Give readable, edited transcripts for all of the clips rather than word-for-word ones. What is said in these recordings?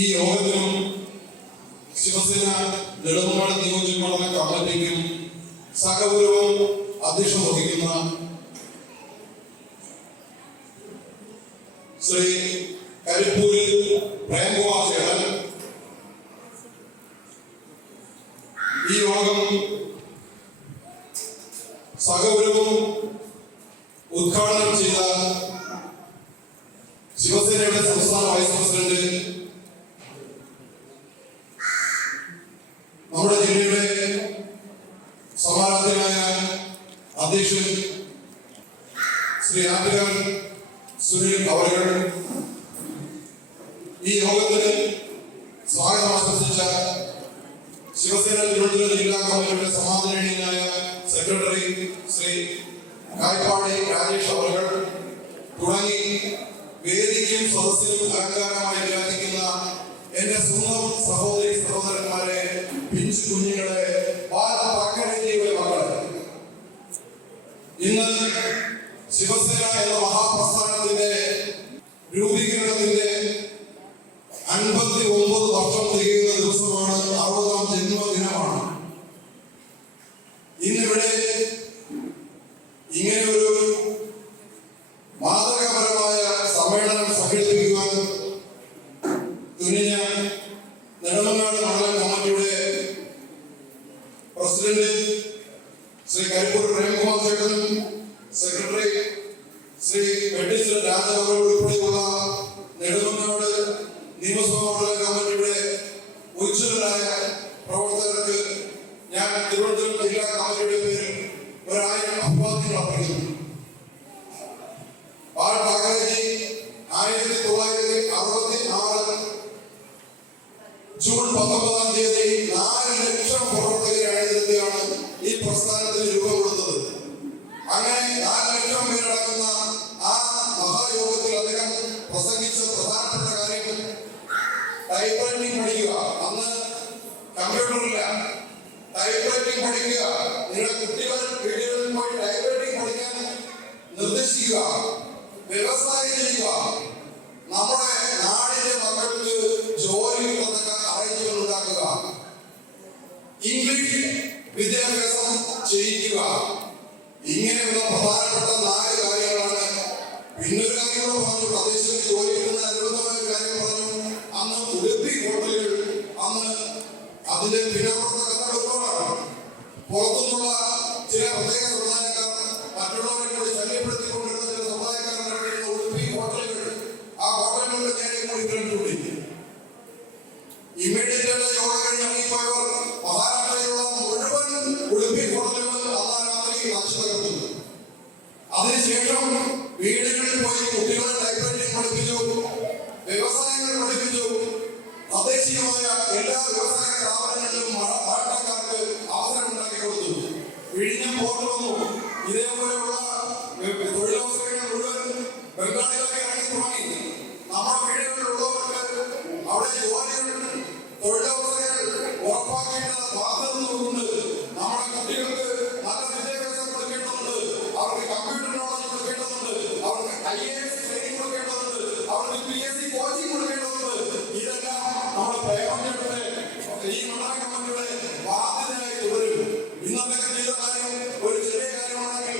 ഈ യോഗത്തിനും ശിവസേന നെടുമങ്ങാട് നിയോജകമണ്ഡല കമ്മിറ്റിക്കും സഹപൂർവം അധ്യക്ഷം വഹിക്കുന്ന ശ്രീ കരിപ്പൂരിൽ പ്രേംകുമാർ ചേട്ടൻ, ഈ യോഗം സഹപൂർവം ഉദ്ഘാടനം ചെയ്ത ശിവസേനയുടെ സംസ്ഥാന വൈസ് പ്രസിഡന്റ്, നമ്മുടെ ജില്ലയുടെ സമാരാധനായ അധ്യക്ഷൻ ശ്രീ ആറ്റുകാൽ സുനിൽ അവർ, ഈ യോഗത്തിന് സ്വാഗതം ആശംസിച്ച ശിവസേന തിരുവനന്തപുരം ജില്ലാ കമ്മിറ്റിയുടെ സമാധാനീയനായ സെക്രട്ടറി ശ്രീ കായ്പാടി രാജേഷ് അവർ തുടങ്ങി വേദിക്കും സദസ്സിലും അലങ്കാരമായി വിരാജിക്കുന്ന എന്റെ സ്വന്തം സഹോദരി സഹോദരന്മാരെ, പിഞ്ചു കുഞ്ഞുങ്ങളെ, ബാലപ്രാക്കരയുടെ മക്കളെ, ഇന്ന് ശിവസേന എന്ന മഹാപ്രസ്ഥാനത്തിന്റെ രൂപീകരണത്തിന്റെ 59 വർഷം തികയുന്ന ദിവസമാണ്. 60ാം ജന്മദിനമാണ്. ഇന്നിവിടെ ഇങ്ങനെ ഒരു മാതൃകാപരമായ സമ്മേളനം സംഘടിപ്പിക്കുവാൻ തുനിഞ്ഞ നെടുമങ്ങാട് മണ്ഡലം കമ്മിറ്റിയുടെ പ്രസിഡന്റ് ശ്രീ കരിപ്പൂർ പ്രേംകുമാർ ചേട്ടനും സെക്രട്ടറി ശ്രീ വെട്ടിച്ചിറ രാജാവ് ഉൾപ്പെടെയുള്ള നെടുമങ്ങാട് നിയമസഭാ മണ്ഡലം കമ്മിറ്റിയുടെ ഉജ്ജ്വലരായ പ്രവർത്തകർക്ക് ഞാൻ തിരുവനന്തപുരം ജില്ലാ കമ്മിറ്റിയുടെ പേരിൽ 1000 അഭിവാദ്യങ്ങൾ അർപ്പിക്കുന്നു. ബാൽ ഠാക്കറെജി 1966 ജൂൺ 19-ാം തീയതി 4 ലക്ഷം പ്രവർത്തകരെ അണിനിരത്തിയാണ് ഈ പ്രസ്ഥാനത്തിന് രൂപം കൊടുത്തത്. അങ്ങനെ 4 ലക്ഷം പേരടങ്ങുന്ന ആ മഹായോഗത്തിൽ അദ്ദേഹം പ്രസംഗിച്ച പ്രധാനപ്പെട്ട കാര്യം ടൈപ്പ് റൈറ്റിംഗ് പഠിക്കുക. അന്ന് കമ്പ്യൂട്ടറില്ല. ടൈപ്പ് റൈറ്റിംഗ് പഠിക്കുക. നിങ്ങളുടെ കുട്ടികൾ വീടുകളിൽ പോയി ടൈപ്പ് റൈറ്റിംഗ് പഠിക്കാൻ നിർദ്ദേശിക്കുക. വ്യവസായം ചെയ്യുക. നമ്മുടെ നാടിന്റെ മക്കൾക്ക് ജോലികളൊക്കെ അറേഞ്ചുകൾ ഉണ്ടാക്കുക. ഇംഗ്ലീഷ് വിദ്യാഭ്യാസം ചെയ്യിക്കുക. ഇങ്ങനെയുള്ള പ്രധാനപ്പെട്ട 4 കാര്യങ്ങളാണ്. പിന്നൊരു കാര്യം പറഞ്ഞു, പ്രദേശത്ത് ജോലി കിട്ടുന്ന അനുബന്ധമായ ഒരു കാര്യം പറഞ്ഞു. അന്ന് ഉടുപ്പി ഹോട്ടലുകൾ, അന്ന് അതിന്റെ പിന്നോട്ടുള്ള ഒരുപാടാണ്. പുറത്തുനിന്നുള്ള ചില പ്രത്യേക സമുദായക്കാർ മറ്റുള്ളവരെ കൂടി ശല്യപ്പെടുത്തിക്കൊണ്ടിരുന്ന ചില സമുദായക്കാർ നടത്തിയിരുന്ന ഉടുപ്പി ഹോട്ടലുകൾ, ആ ഹോട്ടലുകളുടെ നേരെ കൂടി കണ്ടുകൂടി. ഇമ്മീഡിയറ്റ് യോഗ കഴിഞ്ഞ് ഇറങ്ങിപ്പോയവർ മഹാരാഷ്ട്രയിലുള്ള മുഴുവൻ ഉടുപ്പി ഹോട്ടലുകൾ അന്നാ രാത്രി നശിതകർത്തു. അതിനുശേഷം വീടുകളിൽ പോയി കുട്ടികളെ ടൈപ്പ് റൈറ്റിംഗ് പഠിപ്പിച്ചു, വ്യവസായങ്ങൾ പഠിപ്പിച്ചു. തദ്ദേശീയമായ എല്ലാ വ്യവസായ സ്ഥാപനങ്ങളിലും വാട്ടക്കാർക്ക് അവസരം ഉണ്ടാക്കി കൊടുത്തു. വിഴിഞ്ഞം പോർട്ട് വന്നു. ഇതേപോലെയുള്ള തൊഴിലവസരങ്ങൾ മുഴുവൻ ബംഗാളികളൊക്കെ ഇറങ്ങി തുടങ്ങി. നമ്മുടെ വീടുകളിലുള്ളവർക്ക് അവിടെ ജോലികൾ, തൊഴിലവസരങ്ങൾ ഉറപ്പാക്കേണ്ട ബാധ്യതകളുണ്ട്. നമ്മുടെ കുട്ടികൾക്ക് നല്ല വിദ്യാഭ്യാസം കൊടുക്കേണ്ടതുണ്ട്. അവർക്ക് കമ്പ്യൂട്ടർ നോളജ് കൊടുക്കേണ്ടതുണ്ട്. അവർക്ക് IAS ട്രെയിനിങ് കൊടുക്കേണ്ടതുണ്ട്. അവർക്ക് PSC കോച്ചിങ് കൊടുക്കേണ്ടതുണ്ട്. ഇതെല്ലാം നമ്മുടെ പ്രേമങ്ങളുടെ ഈ മണ്ഡല കമ്മിറ്റിയുടെ ബാധ്യതയായി തുടരും. ഇന്നത്തെ ചെയ്ത കാര്യം ഒരു ചെറിയ കാര്യമാണെങ്കിൽ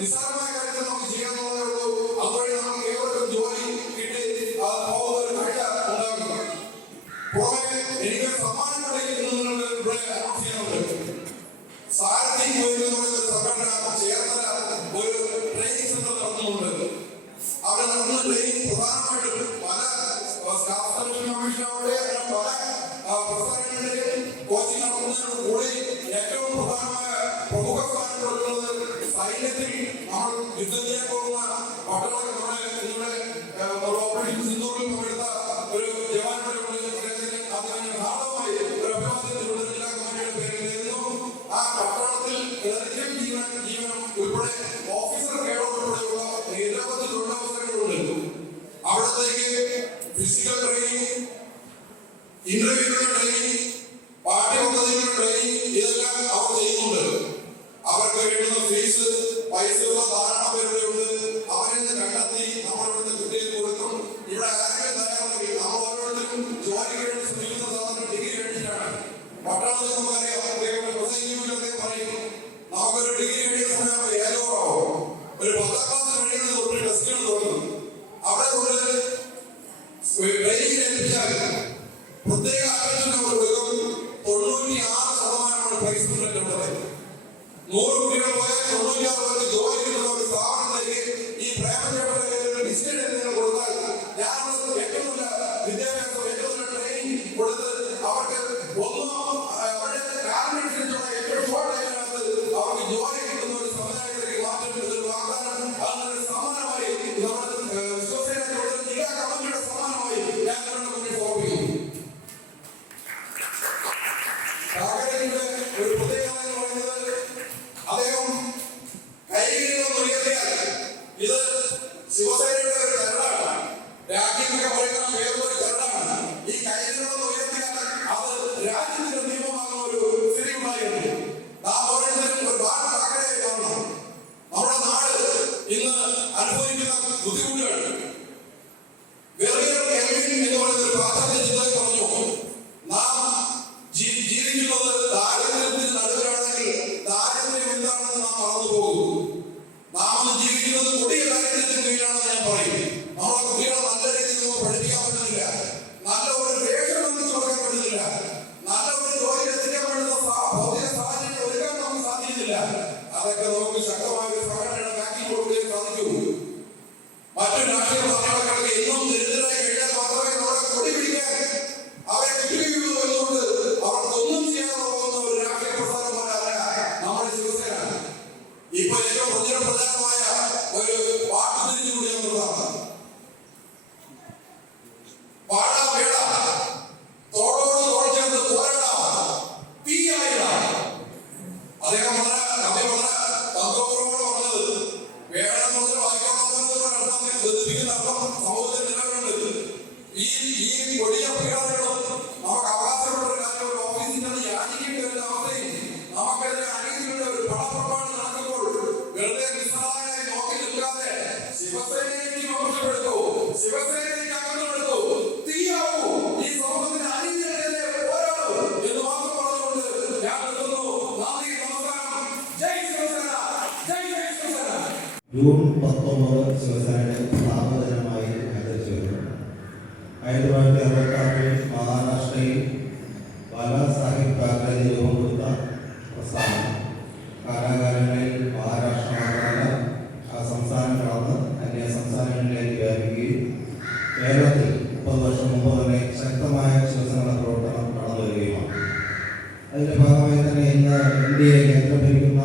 നിസ്സാരമായ കാര്യത്തിൽ നമുക്ക് ചെയ്യാവുന്നതേ ഉള്ളൂ. അതുവഴി നമുക്ക് ഏവർക്കും ജോലി കിട്ടി പോകുന്ന ഒരു കാഴ്ച ഉണ്ടാകും. പുറമെ എനിക്ക് സമ്മാനം കൊടുക്കുന്നത് ഇവിടെ അനൗൺസ് ചെയ്യുന്നുണ്ട്. സാരഥി ഒരു സംഘടന ചേർത്തല ഒരു ട്രെയിനിങ് സെന്റർ നടത്തുന്നുണ്ട്. അവിടെ നടത്തുന്ന ട്രെയിനിങ് പ്രധാനമായിട്ടും പല സ്റ്റാഫ് സെലക്ഷൻ കമ്മീഷനോടെ പല പ്രസ്ഥാനങ്ങളുടെയും കോച്ചിങ് നടത്തുന്നതിനോട് കൂടി ഏറ്റവും പ്രധാനമായ പ്രമുഖ സ്ഥാനം കൊടുക്കുന്നത് സൈന്യത്തിൽ നമ്മൾ യുദ്ധം ചെയ്യാൻ പോകുന്ന ഓപ്പറേഷൻ സിന്ദൂറിൽ പങ്കെടുത്ത ഒരു ജവാനുടെ ഭാഗമായി ഒരു അഭിവാദ്യത്തിൽ ജില്ലാ കമ്മിറ്റിയുടെ പേരിൽ നേരുന്നു. ആ പട്ടണത്തിൽ ജീവനം ഉൾപ്പെടെ ഓഫീസർ കേഡറുൾപ്പെടെയുള്ള നിരവധി തൊഴിലവസരങ്ങളുണ്ട്. അവിടത്തേക്ക് ഫിസിക്കൽ ട്രെയിനിങ്, ഇന്റർവ്യൂവിനുള്ള ട്രെയിനിങ്, പാഠ്യപദ്ധതികളുടെ ട്രെയിനിങ് ഇതെല്ലാം അവർ ചെയ്യുന്നുണ്ട്. അവർക്ക് വേണ്ടുന്ന ഫീസ് പൈസയുള്ള ധാരാളം പേരുണ്ട്. അവരെ കണ്ടെത്തി നമ്മളിവിടുത്തെ കുട്ടികൾക്ക് കൊടുക്കും. ഇവിടെ ആരെങ്കിലും തയ്യാറാണെങ്കിൽ നമ്മൾ ഓരോരുത്തരും ജോലി കഴിഞ്ഞ് ശ്രമിക്കുന്ന സാധനം ഡിഗ്രി കഴിഞ്ഞിട്ടാണ്. പട്ടണത്തിൽ നമുക്കറിയാം പറയും നമുക്കൊരു ഡിഗ്രി കഴിയുന്ന സമയം ഏകോറാവും. ഒരു 10ാം ക്ലാസ് കഴിയുന്നത് തൊട്ട് ടെസ്റ്റുകൾ തുടങ്ങും. അവിടെ ട്രെയിനിങ് ലഭിച്ചാൽ പ്രത്യേക അറ്റൻഷൻ അവർ കൊടുക്കും. 96% പ്ലേസ്മെന്റ് ഉള്ളത്. 100 കുട്ടികൾ പോയാൽ 96 പേർക്ക് ജോലി കിട്ടുന്ന ഒരു സ്ഥാപനത്തിലേക്ക് ഈ പ്രേമചേട്ടന്റെ ഡിസ്റ്റൻസ് നിങ്ങൾ കൊടുത്താൽ ഞാനുള്ള ഏറ്റവും നല്ല വിദ്യാഭ്യാസം, ഏറ്റവും നല്ല ട്രെയിനിങ് കൊടുത്ത് അവർക്ക് അവരുടെ കാരണത്തിനുള്ള ഏറ്റവും ഷോർട്ട് ടൈമിനകത്ത് അവർക്ക് ജോലി കിട്ടുന്ന ഒരു സമുദായത്തിലേക്ക് മാറ്റം ഒരു വാഗ്ദാനം അതിനൊരു സമ്മാനമായി നമ്മുടെ വിശ്വസനീയതയുടെ ജില്ലാ കമ്മിറ്റിയുടെ സമ്മാനമായി ഞാൻ നിങ്ങളുടെ മുന്നിൽ സമർപ്പിക്കുന്നു. ഒരു പ്രത്യേകത എന്ന് പറയുന്നത് അദ്ദേഹം കൈകളിലൊന്നും ഉയർത്തിയാൽ ഇത് ശിവസേനയുടെ ഒരു ചരടാണ്. രാജ്യമൊക്കെ പറയുന്ന വേറൊരു ചരടാണ്. ഈ കൈകളിലൊന്നും ഉയർത്തിയാൽ അത് രാജ്യത്തിന്റെ നിയമമാകുന്ന ഒരു സ്ഥിതി ഉണ്ടായിരുന്നു. നാം ഓരോരുത്തരും ഒരു ഭാരത ആഗ്രഹം കാണണം. നമ്മുടെ നാട് ഇന്ന് അനുഭവിക്കുന്ന ബുദ്ധിമുട്ടുകൾ വെറുതെ എന്ന് പറയുന്ന ഒരു പാശ്ചാത്യ ചിന്തയിൽ പറഞ്ഞു. നാം ജീവിക്കുന്നത് ദാരിദ്ര്യത്തിന് നടുവിലാണെങ്കിൽ ദാരിദ്ര്യം എന്താണെന്ന് നാം മറന്നു പോകും. നാം ജീവിക്കുന്നത് കൊടിയ ദാരിദ്ര്യത്തിന് കീഴിലാണെന്ന് ഞാൻ പറയും. നമ്മളെ കുട്ടികളെ നല്ല രീതിയിൽ നമുക്ക് പഠിപ്പിക്കാൻ പറ്റുന്നില്ല. നല്ല ഒരു വേഷം നമുക്ക് കൊടുക്കാൻ പറ്റുന്നില്ല. നല്ല ഒരു ജോലി എത്തിക്കാൻ പറ്റുന്ന ഭൗതിക സാഹചര്യം ഒരുക്കാൻ നമുക്ക് സാധിക്കുന്നില്ല. അതൊക്കെ നമുക്ക് ശക്തമായ ഒരു സംഘടനയുടെ ബാക്കിൽ കൊടുക്കാൻ സാധിക്കൂ. മറ്റു രാഷ്ട്രീയ പാർട്ടികളൊക്കെ ഇന്നും ദരിദ്രരായി കഴിഞ്ഞാൽ മാത്രമേ നമ്മളെ കൊടി പിടിക്കാൻ അവരെ കിട്ടുകയുള്ളൂ എന്നുകൊണ്ട് അവർക്കൊന്നും ചെയ്യാതെ പോകുന്ന ഒരു രാഷ്ട്രീയ പ്രസ്ഥാനമാരല്ല നമ്മുടെ ശിവസേന. ഇപ്പൊ ഏറ്റവും പ്രചാരമായ ഒരു പാട്ട് തിരിച്ചുകൂടി എന്നുള്ളതാണ്. പാടാ വേട തോളോട് തോൾ ചേർന്ന് പോരാടാം തീയായിടാം. അദ്ദേഹം തന്ത്രപൂർവ്വമാണ് പറഞ്ഞത്. വേട മുതൽ വായിക്കണമെന്ന അർത്ഥം സമൂഹത്തിൽ നിലവിലുണ്ട്. ഈ കൊടിയ പ്രകാരങ്ങളും നമുക്ക് അവകാശപ്പെട്ട ഒരു കാര്യം ഒരു ഓഫീസിൽ യാചിക്കേണ്ടി വരുന്ന അവസ്ഥയും നമുക്കെതിരെ അനീതിയുടെ ഒരു പണപ്രമാണം നടക്കുമ്പോൾ വെറുതെ നിസ്സഹായമായി നോക്കി നിൽക്കാതെ ശിവസേനയിലേക്ക് വിമർശപ്പെടുത്തൂ, ശിവസേനയിലേക്ക് അംഗങ്ങളെടുത്തു, തീയാവൂ, ഈ സമൂഹത്തിന് അനീതിക്കെതിരെ പോരാടൂ എന്ന് മാത്രം പറഞ്ഞുകൊണ്ട് ഞാൻ നിർത്തുന്നു. നന്ദി, നമസ്കാരം. ജയ് ശിവസേന, ജയ് ജയ് ശിവസേന. ജൂൺ 19 ശിവസേനയുടെ സ്ഥാപനദിനമായി ആചരിച്ചു വരുന്നു. 1966 മഹാരാഷ്ട്രയിൽ ബാലാ സാഹിബ് താക്കറെ രൂപം കൊടുത്ത പ്രസ്ഥാനം കാലാകാലങ്ങളിൽ മഹാരാഷ്ട്ര മാത്രമല്ല ആ സംസ്ഥാനം കടന്ന് അന്യ സംസ്ഥാനങ്ങളിലേക്ക് വ്യാപിക്കുകയും കേരളത്തിൽ 30 വർഷം മുമ്പ് തന്നെ ശക്തമായ ശിവസേന പ്രവർത്തനം നടന്നു വരികയുമാണ്. അതിന്റെ ഭാഗമായി തന്നെ ഇന്ന് ഇന്ത്യയെ കേന്ദ്രം ഭരിക്കുന്ന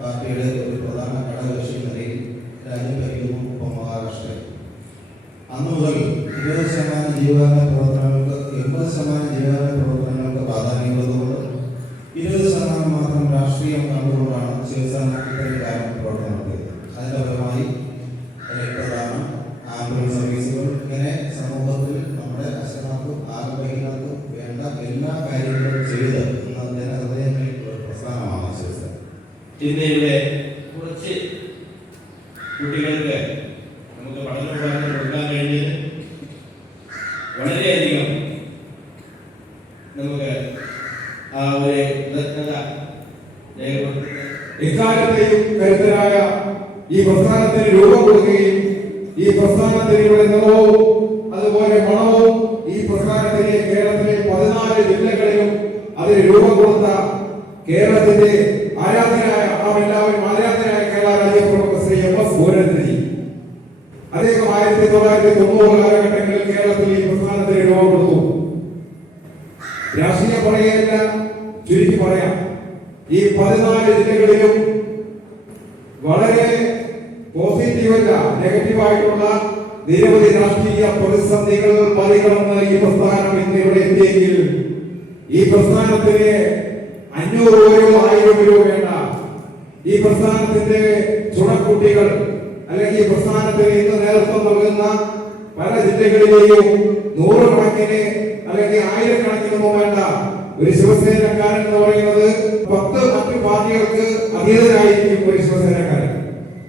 പാർട്ടിയുടെ ഒരു പ്രധാന ഘടകകക്ഷി നിലയിൽ രാജ്യം ഭരിക്കുന്നു ഇപ്പം മഹാരാഷ്ട്ര. അന്ന് മുതൽ 20% ജീവകാരുണ്യ പ്രവർത്തനങ്ങൾക്ക് 80% ജീവകാരുണ്യ പ്രവർത്തനങ്ങൾക്ക് പ്രാധാന്യമുള്ളതുകൊണ്ട് 20% മാത്രം രാഷ്ട്രീയം കണ്ടുകൊണ്ടാണ് ശിവസേന ഇത്രയും കാലം പ്രവർത്തനം നടത്തിയത്. അതിന്റെ ഫലമായി രക്തദാനം, ആംബുലൻസ് സർവീസുകൾ, ഇങ്ങനെ സമൂഹത്തിൽ നമ്മുടെ അശരണർക്കും ആരോഗ്യങ്ങൾക്കും വേണ്ട എല്ലാ കാര്യങ്ങളും ചെയ്ത് ഇന്ന് ജനഹൃദയങ്ങളിൽ ഒരു പ്രസ്ഥാനമാണ് ശിവസേന. ഇന്ത്യയിലെ കുറച്ച് കുട്ടികൾക്ക് നമുക്ക് പഠനോപകരണം കൊടുക്കാൻ കഴിഞ്ഞത് വളരെയധികം നമുക്ക് ആ ഒരു കൃതജ്ഞത രേഖപ്പെടുത്തുന്നു. ഇക്കാലത്തെയും കരുത്തരായ ഈ പ്രസ്ഥാനത്തിന് രൂപം കൊടുക്കുകയും ഈ പ്രസ്ഥാനത്തിന് ഇവിടെ നിറവും അതുപോലെ മണവും ഈ പ്രസ്ഥാനത്തിന് കേരളത്തിലെ 14 ജില്ലകളിലും അതിന് രൂപം കൊടുത്ത കേരളത്തിന്റെ ആരാധനായ എല്ലാവരും ആരാധനായ കേരള രാജ്യപ്രമുഖ ശ്രീ MS ഗോവിന്ദൻജി അദ്ദേഹം 1990 കാലഘട്ടങ്ങളിൽ കേരളത്തിൽ ഈ പ്രസ്ഥാനത്തിന് രൂപം കൊടുത്തു. രാഷ്ട്രീയ പറയുകയല്ല, ചുരുക്കി പറയാം, ഈ 14 ജില്ലകളിലും വളരെ പോസിറ്റീവല്ല നെഗറ്റീവായിട്ടുള്ള നിരവധി രാഷ്ട്രീയ പ്രതിസന്ധികൾ മറികടന്ന് ഈ പ്രസ്ഥാനം ഇന്ന് ഇവിടെ എത്തിയെങ്കിൽ ഈ പ്രസ്ഥാനത്തിന് 500 രൂപയോ 1000 രൂപയോ വേണ്ട. ഈ പ്രസ്ഥാനത്തിന്റെ ചുണക്കുട്ടികൾ അല്ലെങ്കിൽ ഈ പ്രസ്ഥാനത്തിന് ഇന്ന് നേതൃത്വം നൽകുന്ന പല ജില്ലകളിലെയും 100 കണക്കിന് അല്ലെങ്കിൽ 1000 കണക്കിനൊന്നും വേണ്ട. ഒരു ശിവസേനക്കാരൻ എന്ന് പറയുന്നത് 10 മറ്റു പാർട്ടികൾക്ക് അതീതനായിരിക്കും ഒരു ശിവസേനക്കാരൻ.